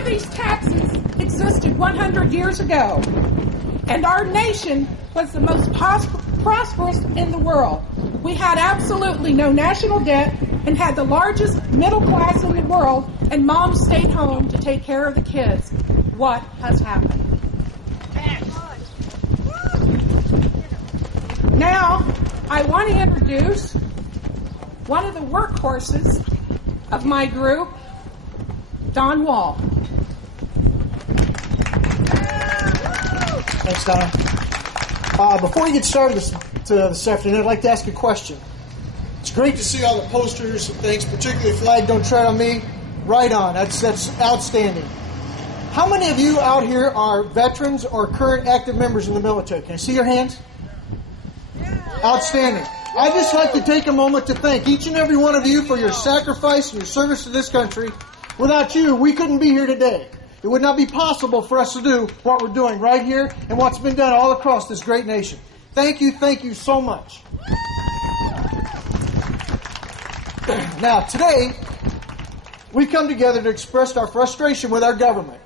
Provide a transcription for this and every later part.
of these taxes existed 100 years ago, and our nation was the most prosperous in the world. We had absolutely no national debt and had the largest middle class in the world, and mom stayed home to take care of the kids. What has happened? Now, I want to introduce one of the workhorses of my group, Don Wall. Thanks, Donna. Before we get started this afternoon, I'd like to ask a question. It's great to see all the posters and things, particularly Flag Don't Tread on Me. Right on. That's outstanding. How many of you out here are veterans or current active members in the military? Can I see your hands? Outstanding. I'd just like to take a moment to thank each and every one of you for your sacrifice and your service to this country. Without you, we couldn't be here today. It would not be possible for us to do what we're doing right here and what's been done all across this great nation. Thank you so much. Now, today, we come together to express our frustration with our government.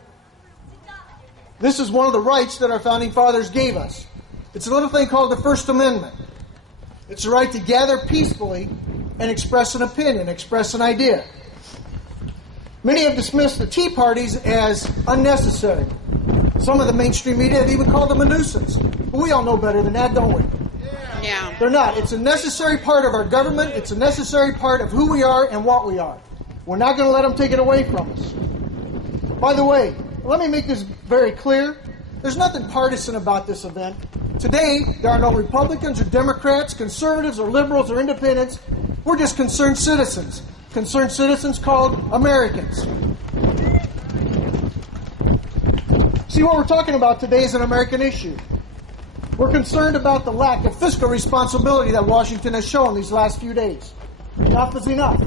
This is one of the rights that our founding fathers gave us. It's a little thing called the First Amendment. It's the right to gather peacefully and express an opinion, express an idea. Many have dismissed the Tea Parties as unnecessary. Some of the mainstream media have even called them a nuisance. But we all know better than that, don't we? Yeah. They're not. It's a necessary part of our government. It's a necessary part of who we are and what we are. We're not going to let them take it away from us. By the way, let me make this very clear. There's nothing partisan about this event. Today, there are no Republicans or Democrats, conservatives or liberals or independents. We're just concerned citizens. Concerned citizens called Americans. See, what we're talking about today is an American issue. We're concerned about the lack of fiscal responsibility that Washington has shown these last few days. Enough is enough.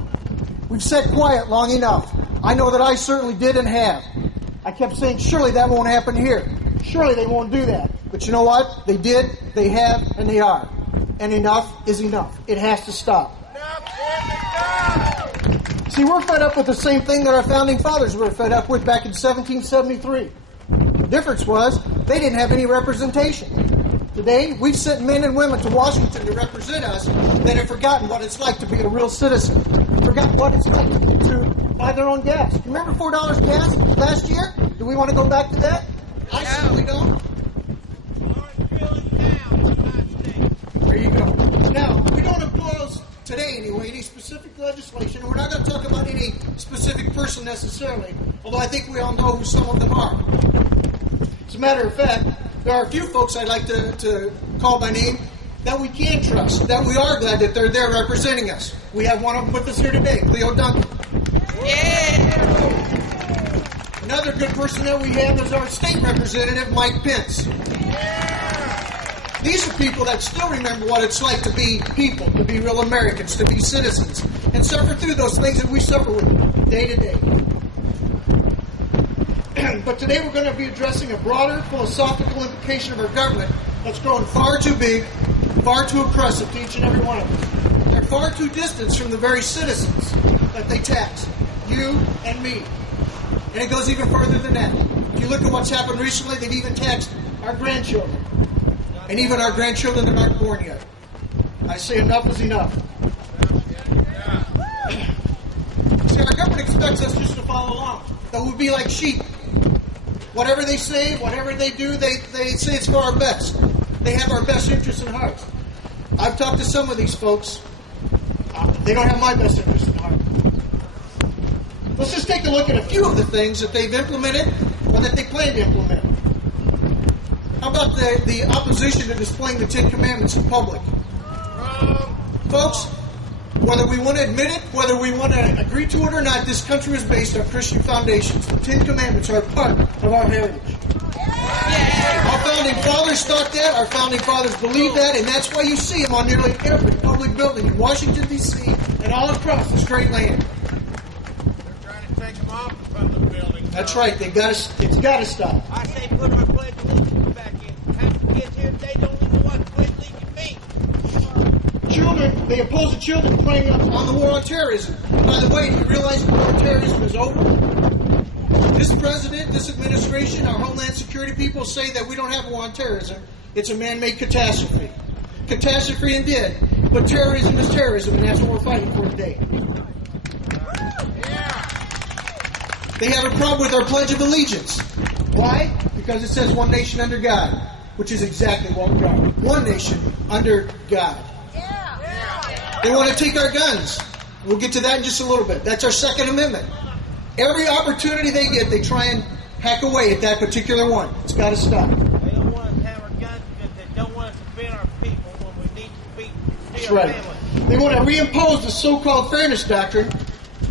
We've sat quiet long enough. I know that I certainly did and have. I kept saying, surely that won't happen here. Surely they won't do that. But you know what? They did, they have, and they are. And enough is enough. It has to stop. See, we're fed up with the same thing that our founding fathers were fed up with back in 1773. The difference was they didn't have any representation. Today, we've sent men and women to Washington to represent us that have forgotten what it's like to be a real citizen. Forgotten what it's like to buy their own gas. You remember $4 gas last year? Do we want to go back to that? I certainly don't. There you go. Now, we don't oppose, today anyway, any specific legislation, and we're not going to talk about any specific person necessarily, although I think we all know who some of them are. As a matter of fact, there are a few folks I'd like to call by name that we can trust, that we are glad that they're there representing us. We have one of them with us here today, Cleo Duncan. Yeah. Another good person that we have is our state representative, Mike Pence. These are people that still remember what it's like to be people, to be real Americans, to be citizens, and suffer through those things that we suffer with day to day. But today we're going to be addressing a broader philosophical implication of our government that's grown far too big, far too oppressive to each and every one of us. They're far too distant from the very citizens that they tax, you and me. And it goes even further than that. If you look at what's happened recently, they've even taxed our grandchildren. And even our grandchildren that aren't born yet. I say enough is enough. See, our government expects us just to follow along. That we'll be like sheep. Whatever they say, whatever they do, they say it's for our best. They have our best interests in heart. I've talked to some of these folks. They don't have my best interest in heart. Let's just take a look at a few of the things that they've implemented or that they plan to implement. How about the opposition to displaying the Ten Commandments in public? Folks, whether we want to admit it, whether we want to agree to it or not, this country is based on Christian foundations. The Ten Commandments are a part of our heritage. Yeah. Our founding fathers thought that, our founding fathers believed that, and that's why you see them on nearly every public building in Washington, D.C. and all across this great land. They're trying to take them off the public buildings. That's right. It's got to stop. I say put our pledge allegiance back in. Half the kids here today don't even know what pledge allegiance means. Children, they oppose the children playing on the war on terrorism. By the way, do you realize the war on terrorism is over? This president, this administration, our Homeland Security people say that we don't have a war on terrorism. It's a man-made catastrophe. Catastrophe indeed. But terrorism is terrorism, and that's what we're fighting for today. They have a problem with our Pledge of Allegiance. Why? Because it says one nation under God, which is exactly what we are. One nation under God. They want to take our guns. We'll get to that in just a little bit. That's our Second Amendment. Every opportunity they get, they try and hack away at that particular one. It's got to stop. They don't want us to have our guns because they don't want us to defend our people when we need to That's our right. families. They want to reimpose the so-called fairness doctrine,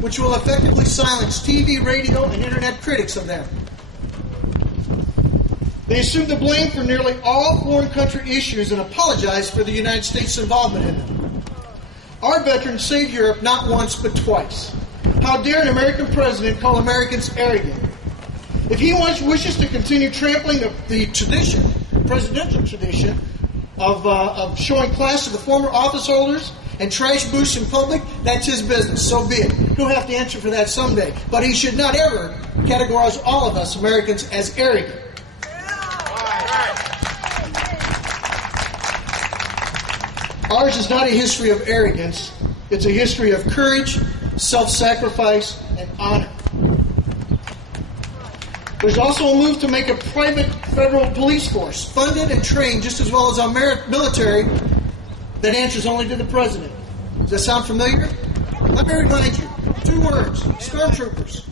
which will effectively silence TV, radio, and internet critics of them. They assume the blame for nearly all foreign country issues and apologize for the United States' involvement in them. Our veterans saved Europe not once but twice. How dare an American president call Americans arrogant? If he wishes to continue trampling the tradition, presidential tradition, of showing class to the former office holders and trash booths in public, that's his business. So be it. He'll have to answer for that someday. But he should not ever categorize all of us Americans as arrogant. Ours is not a history of arrogance. It's a history of courage, self-sacrifice, and honor. There's also a move to make a private federal police force, funded and trained just as well as our military, that answers only to the president. Does that sound familiar? Let me remind you, 2 words, stormtroopers.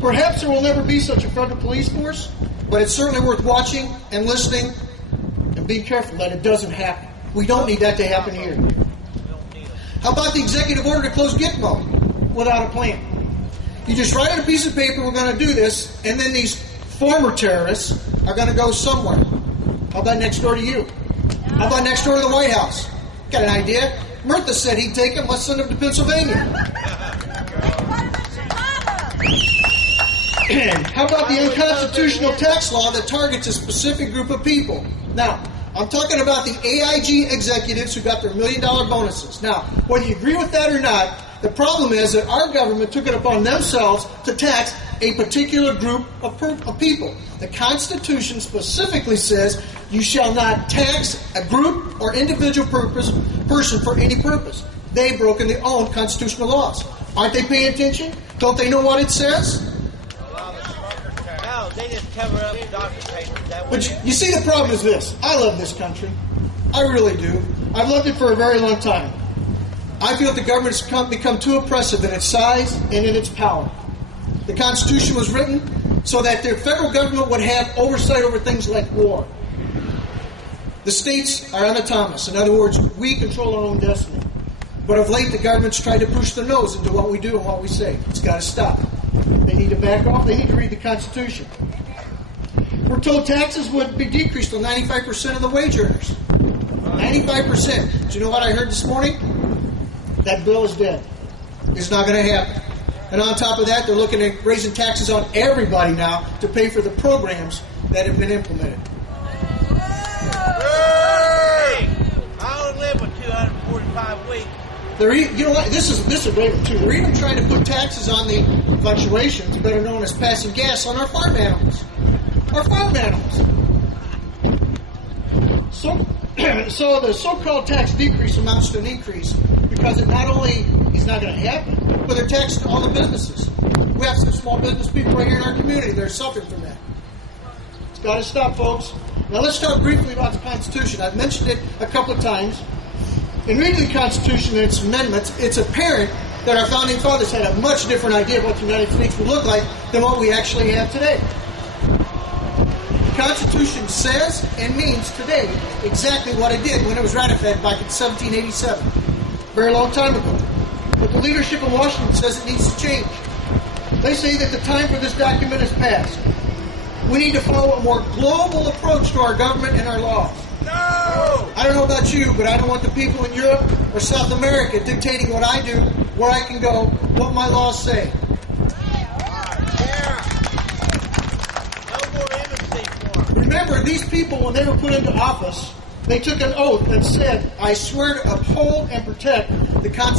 Perhaps there will never be such a federal police force, but it's certainly worth watching and listening and being careful that it doesn't happen. We don't need that to happen here. How about the executive order to close Gitmo without a plan? You just write on a piece of paper, we're going to do this, and then these former terrorists are going to go somewhere. How about next door to you? How about next door to the White House? Got an idea? Murtha said he'd take them. Let's send them to Pennsylvania. How about the unconstitutional tax law that targets a specific group of people? Now, I'm talking about the AIG executives who got their $1 million bonuses. Now, whether you agree with that or not, the problem is that our government took it upon themselves to tax a particular group of people. The Constitution specifically says you shall not tax a group or individual person for any purpose. They've broken their own constitutional laws. Aren't they paying attention? Don't they know what it says? No, they just cover up doctor papers. But you see, the problem is this. I love this country. I really do. I've loved it for a very long time. I feel that the government has become too oppressive in its size and in its power. The Constitution was written so that the federal government would have oversight over things like war. The states are autonomous. In other words, we control our own destiny. But of late, the government's tried to push their nose into what we do and what we say. It's got to stop. They need to back off. They need to read the Constitution. We're told taxes would be decreased to 95% of the wage earners. 95%. Do you know what I heard this morning? That bill is dead. It's not going to happen. And on top of that, they're looking at raising taxes on everybody now to pay for the programs that have been implemented. Hey! I only live with 245 weeks. You know what? This is a great one too. They're even trying to put taxes on the fluctuations, better known as passing gas, on our farm animals. Our farm animals. So the so-called tax decrease amounts to an increase because it not only is not going to happen, but they're taxing all the businesses. We have some small business people right here in our community that are suffering from that. It's got to stop, folks. Now let's talk briefly about the Constitution. I've mentioned it a couple of times. In reading the Constitution and its amendments, it's apparent that our founding fathers had a much different idea of what the United States would look like than what we actually have today. The Constitution says and means today exactly what it did when it was ratified back in 1787. Very long time ago. But the leadership in Washington says it needs to change. They say that the time for this document has passed. We need to follow a more global approach to our government and our laws. No! I don't know about you, but I don't want the people in Europe or South America dictating what I do, where I can go, what my laws say. Remember, these people, when they were put into office, they took an oath that said, I swear to uphold and protect the Constitution.